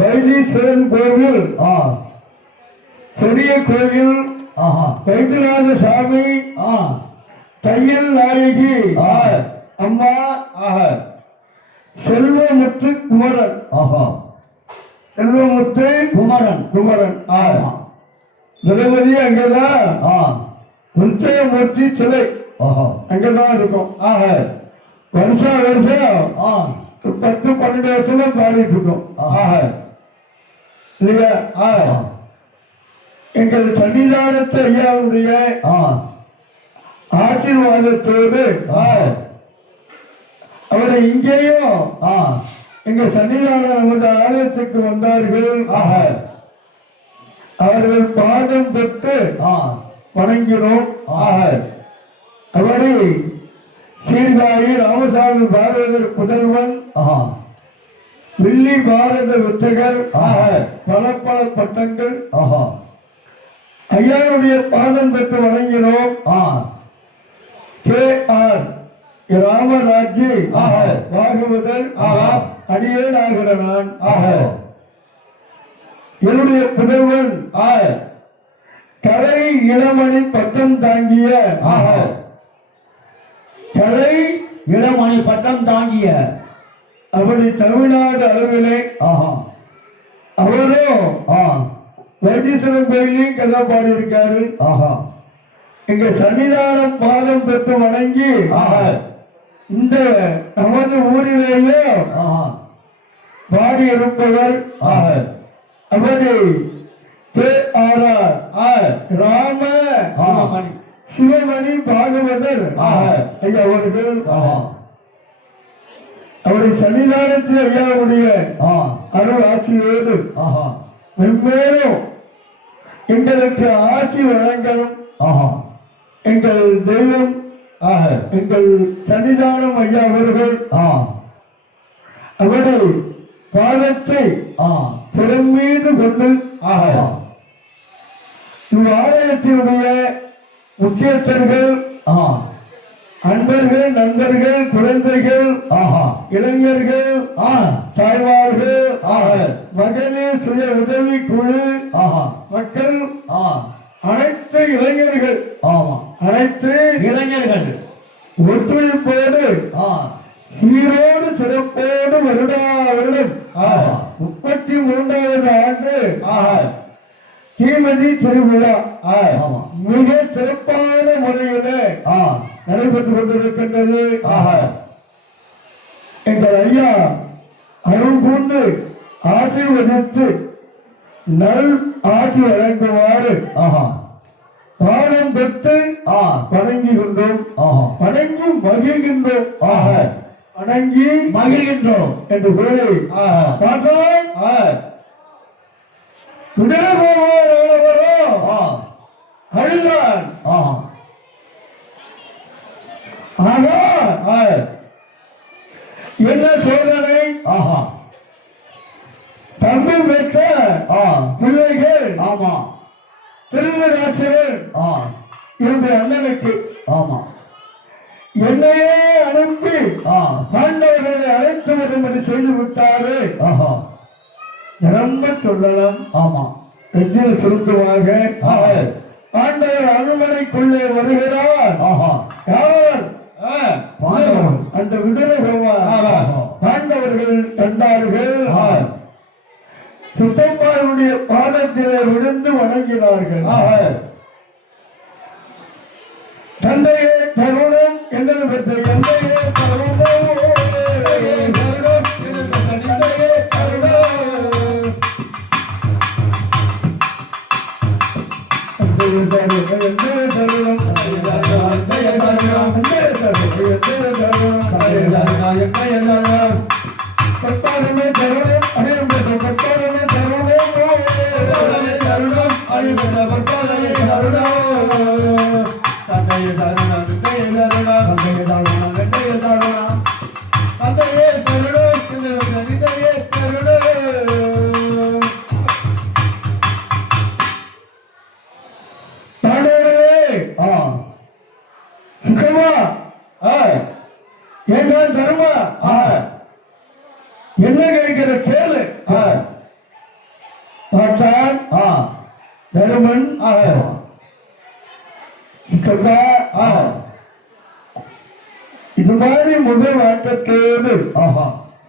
வைத்தீஸ்வரன் கோவில், பெரிய கோவில், வைத்தியநாத சாமி, தையல் நாயகி அம்மா, செல்வமுத்து குமரன், செல்வமுத்து குமரன் குமரன் திரௌபதி அங்கதான், உற்சவமூர்த்தி சிலை அங்கதான் இருக்கும். வருஷம் வருஷம் 10-12 வருஷமா பாடிட்டு இருக்கோம் இல்லையா? எங்கள் சன்னிதானத்து ஐயாவுடைய ஆசீர்வாதத்தோடு அவரை இங்கேயும் எங்க சன்னிதானம் நமது ஆலயத்துக்கு வந்தார்கள். அவர்கள் பாதம் பெற்று வணங்கினோம். அவரை சீர்காழி ராமசாமி பாரதர் புதல்வன், வில்லி பாரத வித்தகர், பல பல பட்டங்கள் ஐயாவுடைய பாதம் பெற்று வணங்கினோம். KR ராமராஜ்ஜி பாகவதர் அடியேன் ஆகிற நான், என்னுடைய புதல்வன் கலை இளமணி பட்டம் தாங்கிய கலை இளமணி பட்டம் தாங்கிய அப்படி தமிழ்நாடு அளவிலே அவரும் வைத்தீஸ்வரன் கோயிலையும் கதை பாடியிருக்காரு. எங்க சன்னிதானம் பாதம் பெற்று வணங்கி இந்த நமது ஊரிலேயே பாடியிருப்பவர் அவரை KR ராம சிவமணி பாகவதர் ஐயா அவர்கள். அவருடைய சன்னிதானத்தில் ஐயாவுடைய அருள் ஆட்சியோடு மென்மேலும் எங்களுக்கு ஆட்சி வழங்கணும். எங்கள் தெய்வம் எங்கள் சன்னிதானம் ஐயா அவர்கள் அவருடைய பாதத்தை திறம் மீது கொண்டு இவ்வாலயத்தினுடைய முக்கியஸ்தர்கள், அன்பர்கள், நண்பர்கள், குழந்தைகள், இளைஞர்கள், தாய்மார்கள், மகளிர் சுய உதவி குழு மக்கள், அனைத்து இளைஞர்கள், அனைத்து இளைஞர்கள் ஒத்துழைப்போடு சீரோடு சிறப்போடு வருடா வருடம் 33வது ஆண்டு தீமதி திருவிழா மிக சிறப்பான முறையில நடைபெற்றுக் கொண்டிருக்கின்றது. எங்கள் ஐயா அருள் கூர்ந்து ஆசீர்வதித்து நல் ஆட்சி வழங்குமாறு பாடம் பெற்று வணங்குகின்றோம், வணங்கி மகிழ்கின்றோம், வணங்கி மகிழ்கின்றோம் என்று கூறி அழுதான். என்ன சோதனை? தம்பி பெற்ற பிள்ளைகள் திருவராட்சியர் என்னுடைய அண்ணனுக்கு என்னையே அனுப்பி பாண்டவர்களை அழைத்து வரும் என்று செய்துவிட்டாரு. நிரம்ப சொல்லலாம். எதில் சுருக்கமாக பாண்டவர் அனுமனைக்குள்ளே வருகிறார். யார்? அந்த விடுதலை பாண்டவர்கள் கண்டார்கள். சுத்தம்மாவுடைய பாதத்திலே விழுந்து வணங்கினார்கள். தந்தையே தருணம் என்று பெற்ற எந்தையே தருணம் என்ன கேட்கிற கேளு. பார்த்தான் தருமன் சித்தப்பா இது மாதிரி முதல் ஆட்டத்தோடு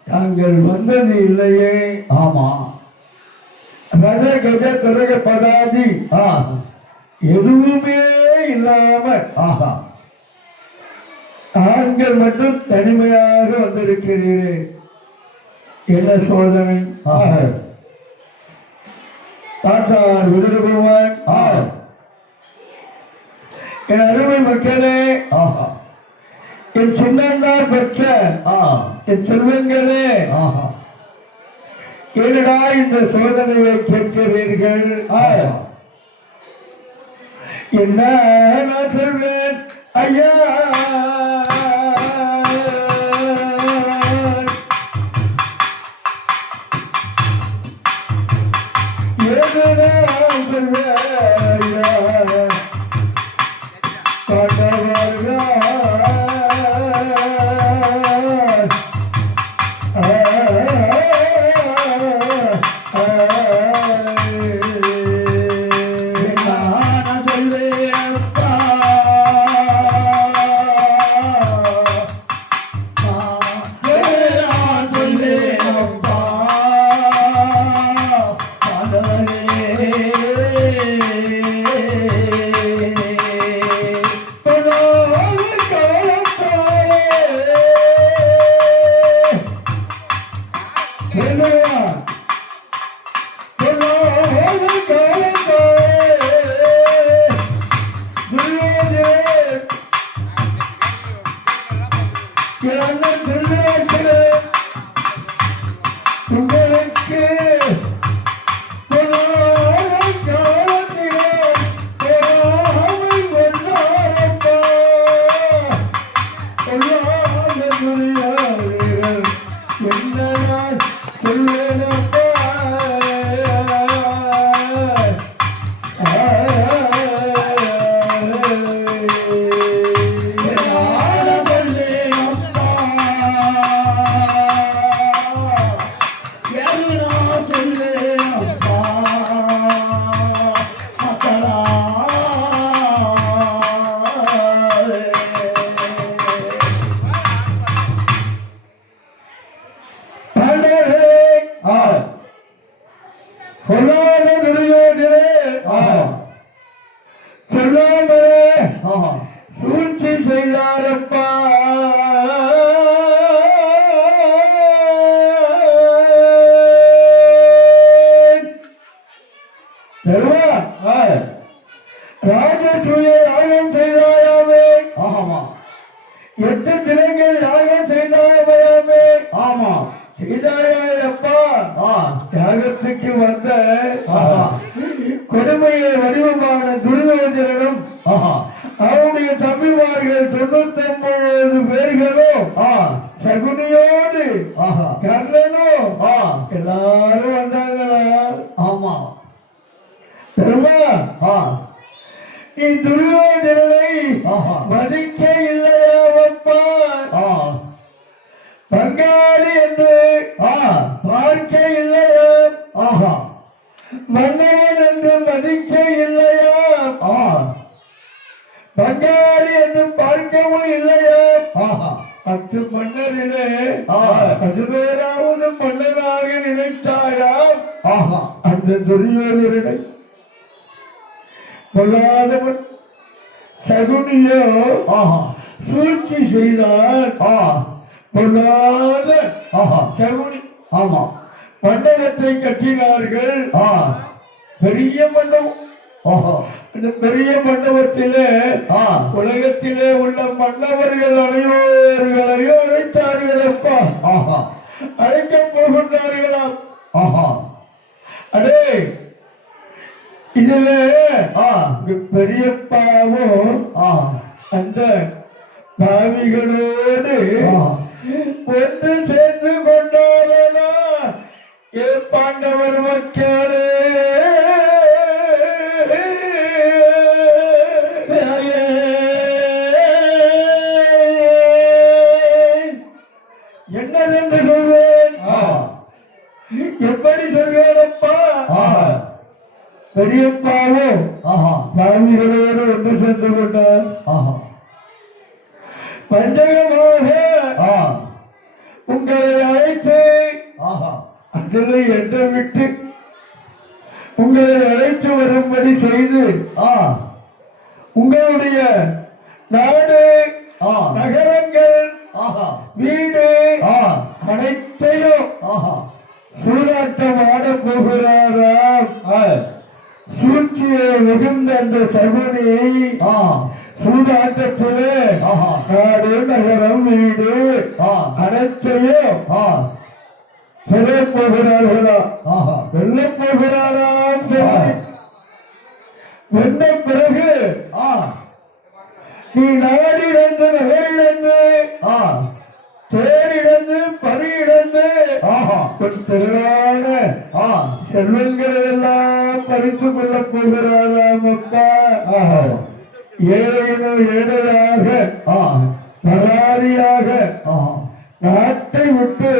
தாங்கள் வந்தது இல்லையே. ஆமா, ரத கஜ துரக பதாதி எதுவுமே இல்லாம ஆண்கள் மட்டும் தனிமையாக வந்திருக்கிறீர்கள். என்ன சோதனை? பார்த்தார் விருதுபவன். என் அருமை மக்களே, என் சின்னந்தார் பெற்ற என் செல்வங்களே, என்னடா இந்த சோதனையை கேட்கிறீர்கள்? என்ன நான் சொல்வேன் ஐயா? சூழ்ச்சி செய்தாரப்பா. ராஜசூய யாகம் செய்தாயாமே. 8 தினங்கள் யாகம் செய்தாயாமே. செய்தாயப்பா. யாகத்துக்கு வந்த கொடுமையை வடிவமான துரியோதனனும் அவனுடைய தம்பிமார்கள் 99 பேர்களும் சகுனியோடு கர்ணனும் எல்லாரும் வந்தாங்களா? ஆமா. நீ துரியோதனனை மதிக்க இல்லையாவப்பா? பங்காளி என்று பார்க்க இல்லையா? மன்னவன் என்று மதிக்க இல்லையா? பங்காளி என்று பார்க்கவும் இல்லையா? 10 மன்னரிலே 10 மன்னராக நினைத்தாயா? அந்த துரியோதனனை பொல்லாதவன் சகுனியோ சூழ்ச்சி செய்தான். பொல்லாத சகுனி மண்டபத்தை கட்டினார்கள். பெரிய மண்டபம். இந்த பெரிய மண்டபத்திலே உலகத்திலே உள்ள மன்னவர்கள் அனைவர்களையும் அழைத்தார்களப்பா. அழைக்கப் போகின்றார்களாம். அடே இதுல பெரியப்பாவும் அந்த பாவிகளோடு ஒன்று சேர்ந்து கொண்டாரனா ஏ பாண்டவர் மக்களே. என்னதென்று சொல்வேன்? எப்படி சொல்வேனப்பா? பெரியப்பாவும் பாவிகளோடு ஒன்று சென்று கொண்டார். பஞ்சகமாக உங்களை அழைத்து அதில் என்று விட்டு உங்களை அழைத்து வரும்படி செய்து உங்களுடைய நாடு நகரங்கள் வீடு அனைத்தையும் சூதாட்டம் ஆட போகிறாராம். சூழ்ச்சியை மிகுந்த அந்த சகுனி சூதாட்டத்திலே நாடு நகரம் வீடு அனைத்தையும் சொல்ல போகிறார்களா? வெல்ல போகிறாராம். வென்ற பிறகு நீ நாடிழந்து நகரிழந்து தேரிழந்து பணியிழந்து திரளான செல்வங்களை எல்லாம் பறித்து கொள்ளப் போகிறாராம். அப்பா ஏழையினும் ஏழையாக பராரியாக நாட்டை விட்டு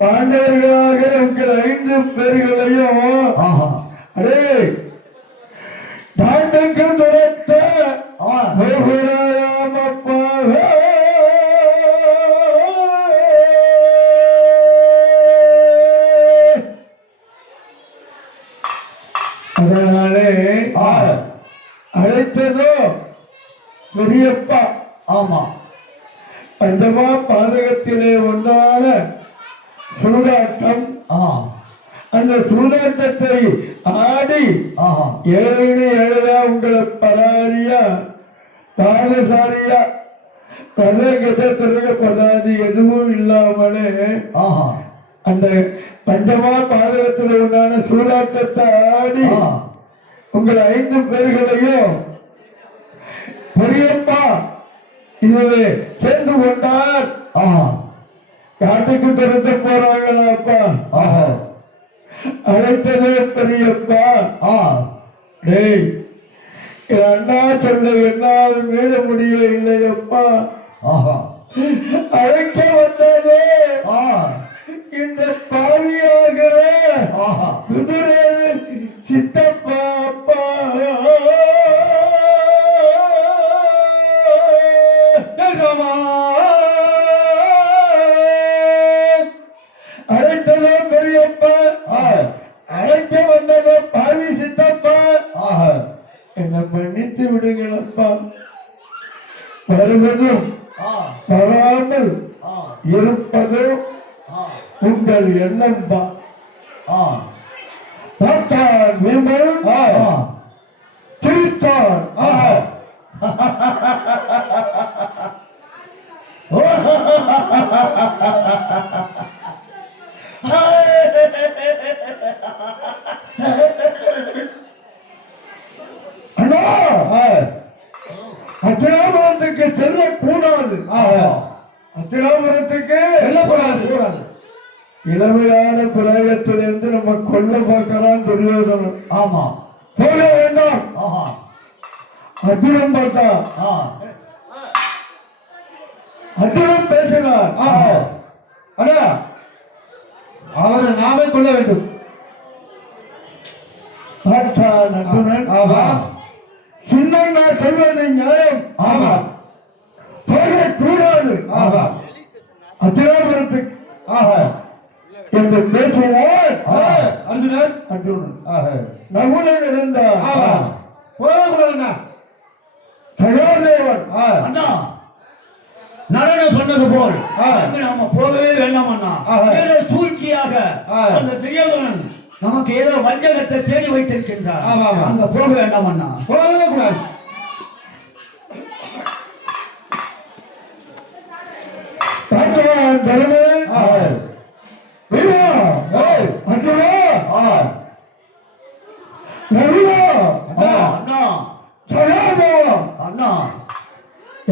பாண்டவர்களாக உங்கள் 5 பேர்களையும் அடே தாண்டுக்கு துரத்த போகிறாராம். அப்பாக அதனாலே அழைத்ததோ பெரியப்பா. பஞ்சமா பாதகத்திலே ஒன்றான சூதாட்டம். அந்த சூதாட்டத்தை ஆடி ஏழையினு ஏழையா உங்களை பராரியா பாதசாரியா கதை கதை பதாதி எதுவும் இல்லாமலே அந்த பஞ்சமா பாதகத்தில் உண்டான சூதாட்டத்தை ஆடி உங்கள் 5 பேர்களையும் பெரியப்பா இதுவே சேர்ந்து கொண்டார். காட்டுக்கு திறந்து போறாங்களாப்பா. அழைத்ததே பெரியப்பா. டேய் அண்ணா சொல்ல என்னால் மீள முடியவில்லையப்பா. அழைக்க வந்ததே இந்த பாவியாகிற குதிரை சித்தப்பா. அப்பா அழைத்ததோ பெரியப்பா. அழைக்க வந்ததோ பாவி சித்தப்பா. என்ன மன்னித்து விடுங்களப்பா. வருவதும் வராமல் இருப்பதும் உங்கள் எண்ணம் தான். பார்த்தான் நீங்கள் சிரித்தான். அண்ணா அத்திராபுரத்துக்கு செல்லக்கூடாது. அத்திராபுரத்துக்கு செல்லக்கூடாது. இளமையான பிரயோகத்திலிருந்து நம்ம கொல்ல பார்க்கிறான் துரியோதனன். போக வேண்டாம். அர்ஜுனன் பார்த்தா அர்ஜுனன் பேசினார். அண்ணா அவரை நாமே கொள்ள வேண்டும். பார்த்தான் அர்ஜுனன். சின்ன சொல்வது நியாயம். போகக்கூடாது. அத்திராபுரத்துக்கு என்று பேசினார். அர்ஜுனன் நகுலன் இருந்தார். போகக்கூடாதுண்ணா. சகாதேவன் அண்ணா நரன் சொன்னது போல் நாம போகவே வேண்டாம் அண்ணா. சூழ்ச்சியாக அந்த துரியோதனன் நமக்கு ஏதோ வஞ்சகத்தை தேடி வைத்திருக்கின்றார். அங்க போக வேண்டாம் அண்ணா. போகவே கூடாது.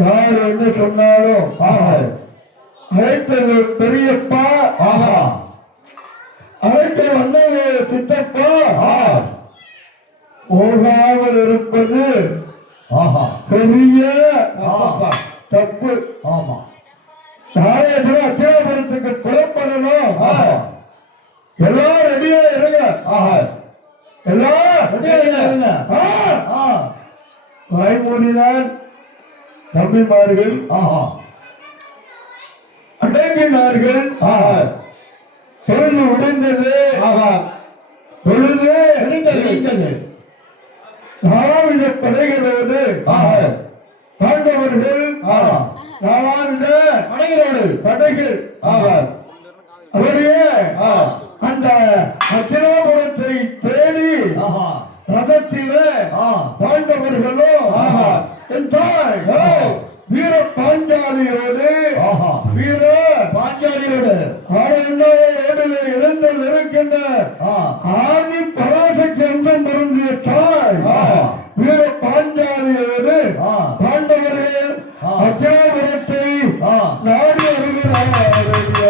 யார் என்ன சொன்னாலும் அழைத்தது பெரியப்பா. அழைத்த வந்தது சித்தப்பா. போகாமல் இருப்பது பெரிய தப்பு. நாளைய அத்தியாபுரத்துக்கு புறப்படணும். எல்லாம் ரெடியா இருங்க. எல்லாம் ரெடியா இருங்க. வாய்மொழிதான் தம்பிமார்கள் அடங்கினார்கள். பொழுது உடைந்தது. பொழுது உடைந்தது. நாலாவித படைகளோடு பாண்டவர்கள் நாலாவித படைகள் அவரே அந்த அத்திராபுரத்தை தேடி ரதத்திலே பாண்டவர்களும் என் தாய் வீர பாஞ்சாலியோடு ஆயிரண்டோடு எழுந்தல் இருக்கின்ற ஆதி பராசக்தி அந்தம் பொருந்திய தாய் வீர பாஞ்சாலியோடு பாண்டவர்கள் அத்திராபுரத்தை நாடி வருகிறார்கள்.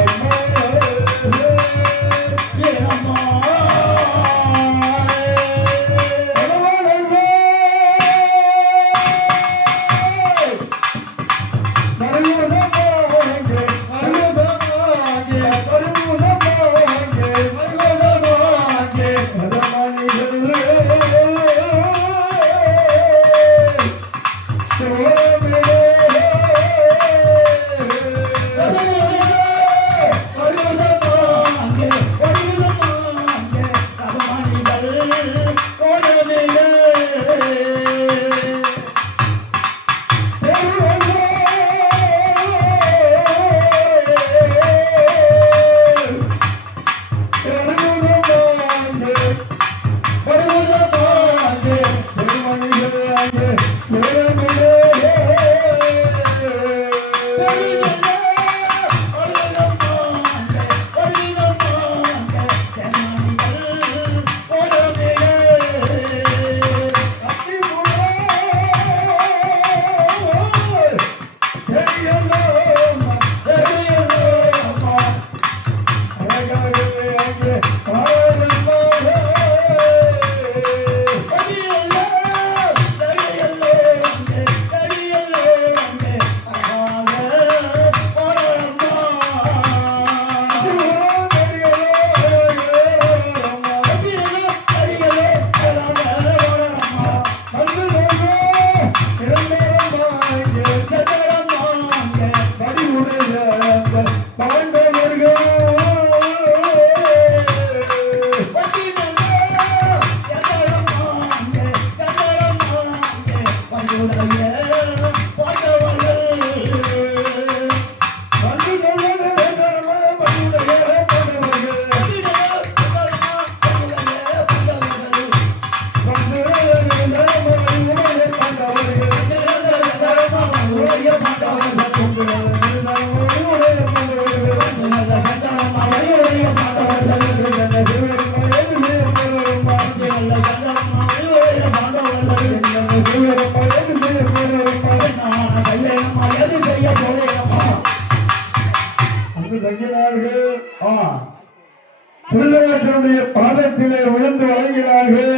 திருதராசனுடைய பாதத்திலே விழுந்து வழங்கினார்கள்.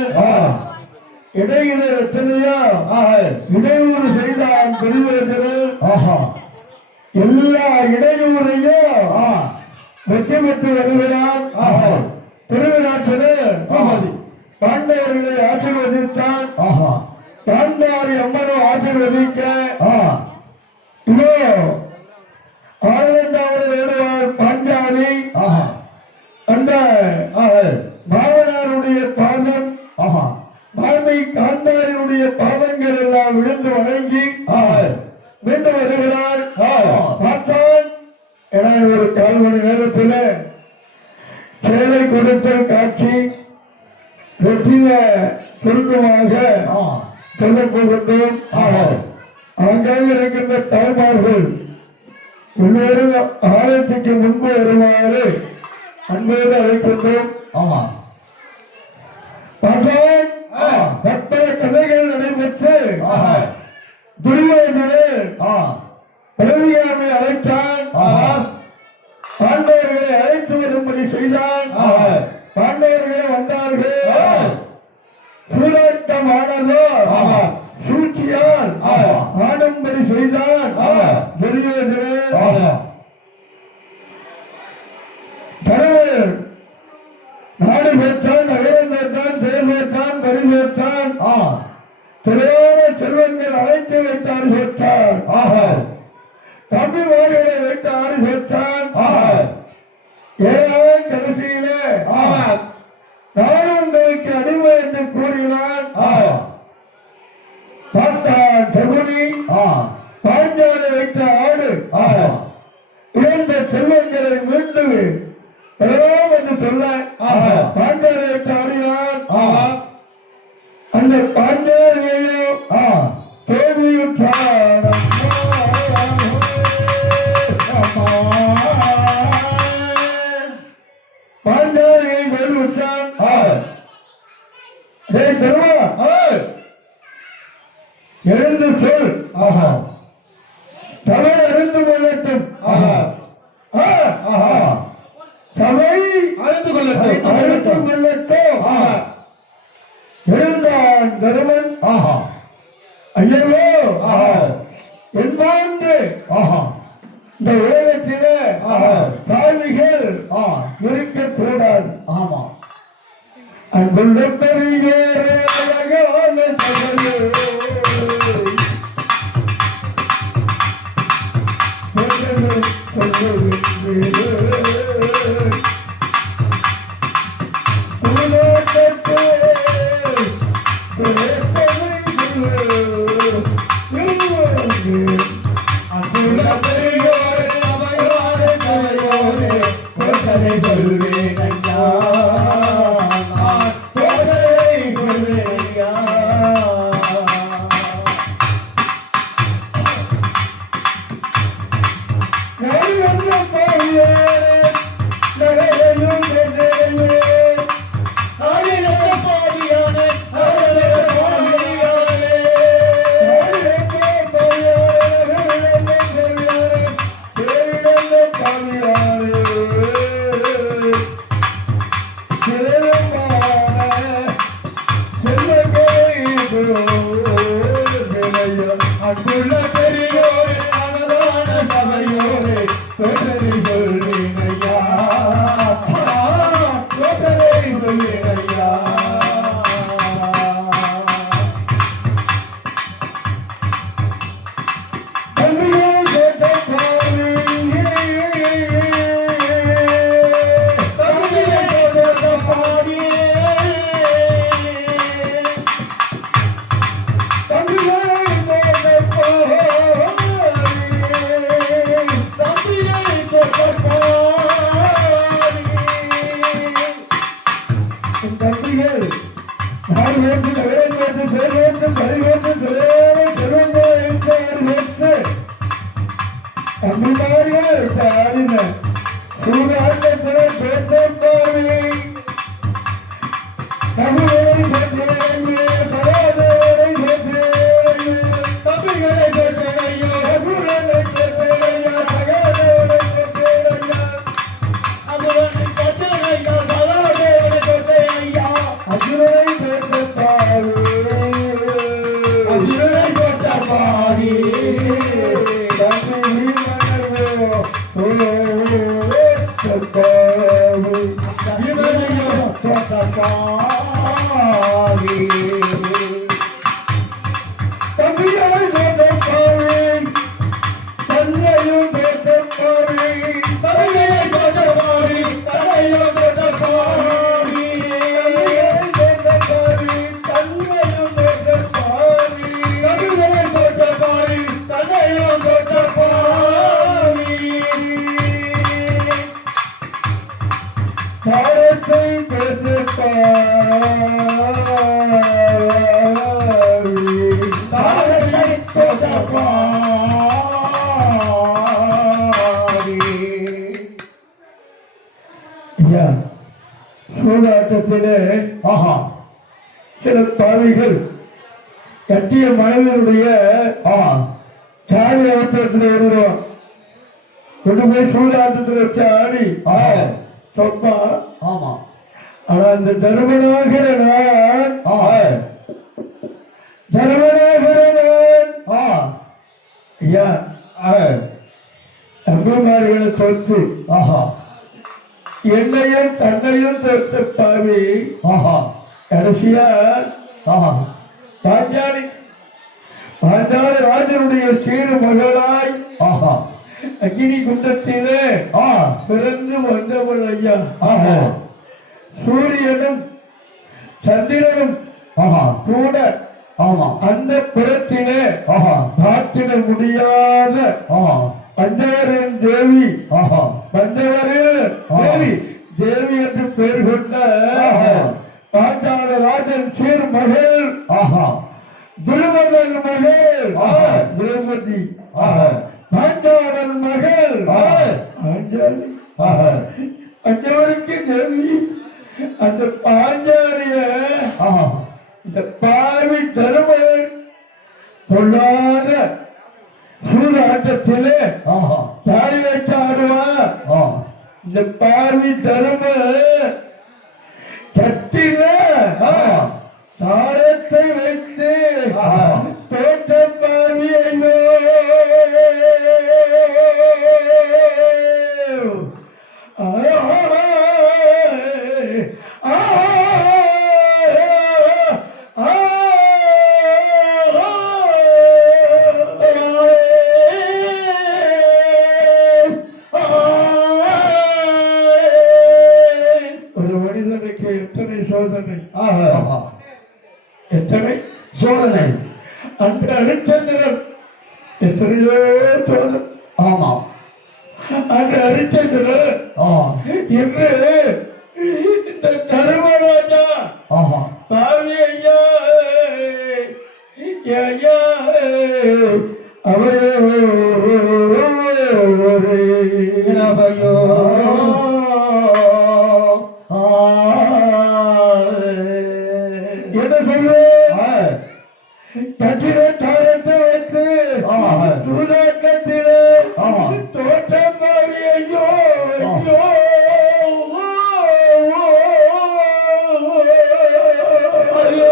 இடையிலே எத்தனையோ இடையூறு செய்தான் பெரியவர்கள். எல்லா இடையூறையும் வெற்றி பெற்று வருகிறான். திருவிழாச்சர் பாண்டவர்களை ஆசீர்வதித்தான். காந்தாரி அம்மனும் ஆசீர்வதிக்க இதோ 12வது வேடுவார் பாஞ்சாலி அந்த பாவனாருடைய பாதம் மாமி காந்தாரினுடைய பாதங்கள் எல்லாம் விழுந்து வணங்கி மீண்டும் வருகிறார். பார்த்தான் என ஒரு 1/4 மணி நேரத்தில் சேலை கொடுத்தல் காட்சி வெற்றிய சுருக்கமாக சொல்லப் போகின்றோம். அங்காக இருக்கின்ற தாய்மார்கள் எல்லோரும் ஆலயத்துக்கு முன்பு வருமாறு அன்போடு அழைக்கின்றோம். பற்பல கதைகள் நடைபெற்று துரியோதனன் பிரதியாமை அழைத்தான். பாண்டவர்களை அழைத்து வரும்படி செய்தான். பாண்டவர்களை வந்தார்கள். சூதாட்டமானதோ சூழ்ச்சியால் ஆடும்படி செய்தான் துரியோதனன். நாடு பெற்றான், நகரம் பெற்றான், செயல் பெற்றான், பரி பெற்றான். திரையான செல்வங்கள் அழைத்து வைத்தாறு பெற்றான். தம்பிமார்களை வைத்தாறு பெற்றான். ஏழாவது கடைசியிலே நானும் உங்களுக்கு அடிமை என்று கூறினான். பார்த்தான் சகுனி பாஞ்சாலை வைத்த ஆடு இழந்த செல்வங்களை மீண்டு என்று சொல்ல பாஞ்சாலை வைத்த ஆடினான். அந்த பாஞ்சாலையையும் தோல்வியுற்றான். பாஞ்சாலையை தோல்வியுற்றான். எழுந்து சொல், சபை அறிந்து கொள்ளட்டும். சபை அறிந்து கொள்ளட்டும். எழுந்தான் தருமன். ஐயோ என்பாண்டு இந்த உலகத்திலே காவிகள் இருக்கக்கூடாது. அன்புள்ள பெரிய அழகான சபையே, அன்புள்ள பெரியோரே அழகான சபையோரே பேசரி சொல்வீனையா, பேசரி சொல்வீனையா. சூதாட்டத்திலே சில பாவிகள் கட்டிய மனிதனுடைய சாதி அவசரத்தில் வருகிறோம், கொண்டு போய் சூதாட்டத்தில் வச்சு ஆடி சொப்பா. ஆனா இந்த தர்மனாகிற ஐயா, அன்புமாரிகளை தொட்டு என்னையும் தன்னையும் தொட்ட பாவி ஆஹா கடைசியா ஆஹா பாஞ்சாலி பாஞ்சாலி ராஜனுடைய சீரு மகளாய் ஆஹா அக்னி குண்டத்திலே பிறந்து வந்தவள் ஐயா. ஆஹா சூரியனும் சந்திரனும் ஆஹா கூட ஆமா அந்த புறத்திலே ஆஹா காத்திட முடியாத ஆஹா பஞ்சவரின் தேவி ஆஹா பஞ்சவரின் தேவி தேவி என்று பெயர் கொண்ட பாஞ்சால ராஜன் சீர் மகள் ஆஹா துருவதன் மகள் திரௌபதி பாஞ்சாலன் மகள் பாஞ்சாலி பஞ்சவருக்கு தேவி. அந்த பாஞ்சாலிய இந்த பாவி தருமன் பொல்லாத சூதாட்டத்திலே தாலி வைத்து ஆடுவான். இந்த பாவி தரும கட்டில தாரத்தை வைத்து தோட்ட பாவி ஐயோ எத்தனை சோதனை அந்த அரிச்சந்திரன் எத்தனையோ சோதனை. ஆமா அந்த அரிச்சந்திரன் இன்று இந்த தர்மராஜா பாவி ஐயா ஐயா அவரையோ என்ன சொல்லுவேன் கட்டிட தாரத்தை வைத்து சூதாட்டத்திலே தோட்டம் பாவி ஐயோ ஐயோ ஐயோ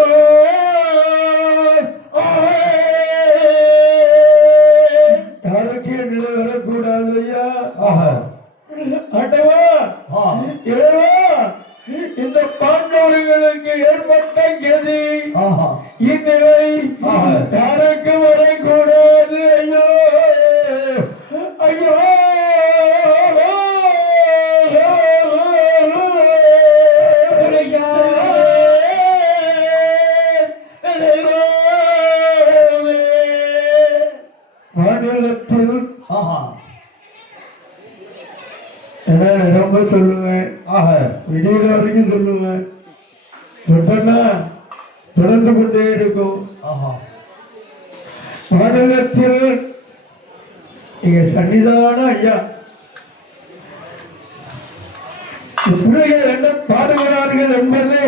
யாருக்கு நிலை வரக்கூடாது ஐயா. அடவா ஏவா இந்த பாண்டவர்களுக்கு ஏற்பட்ட கதி இந்நிலை யாருக்கு வரக்கூடாது ஐயோ ஐயோ மாநிலத்தில் ரொம்ப சொல்லுவேன் விடியல வரைக்கும் சொல்லுவேன் சொன்னா தொடர்ந்து கொண்டே இருக்கும். மாநிலத்தில் இங்க சன்னிதான ஐயா பிள்ளைகள் என்ன பாடுகிறார்கள் என்பதை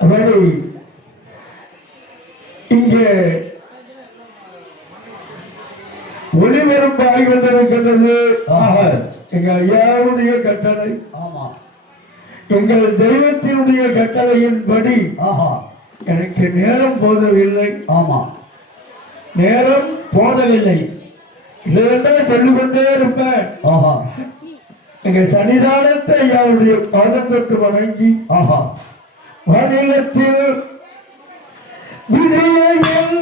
அவரை இங்கே ஒளிபரப்பாகி கொண்டிருக்கின்றது. எங்கள் ஐயாவுடைய கட்டளை எங்கள் தெய்வத்தினுடைய கட்டளையின்படி எனக்கு நேரம் போதவில்லை. நேரம் போதவில்லை இல்லையென்றால் சொல்லிக் கொண்டே இருப்பேன். எங்கள் சன்னிதானத்தை ஐயாவுடைய பாதம் தொட்டு வணங்கி மாநிலத்தில் விஜயம்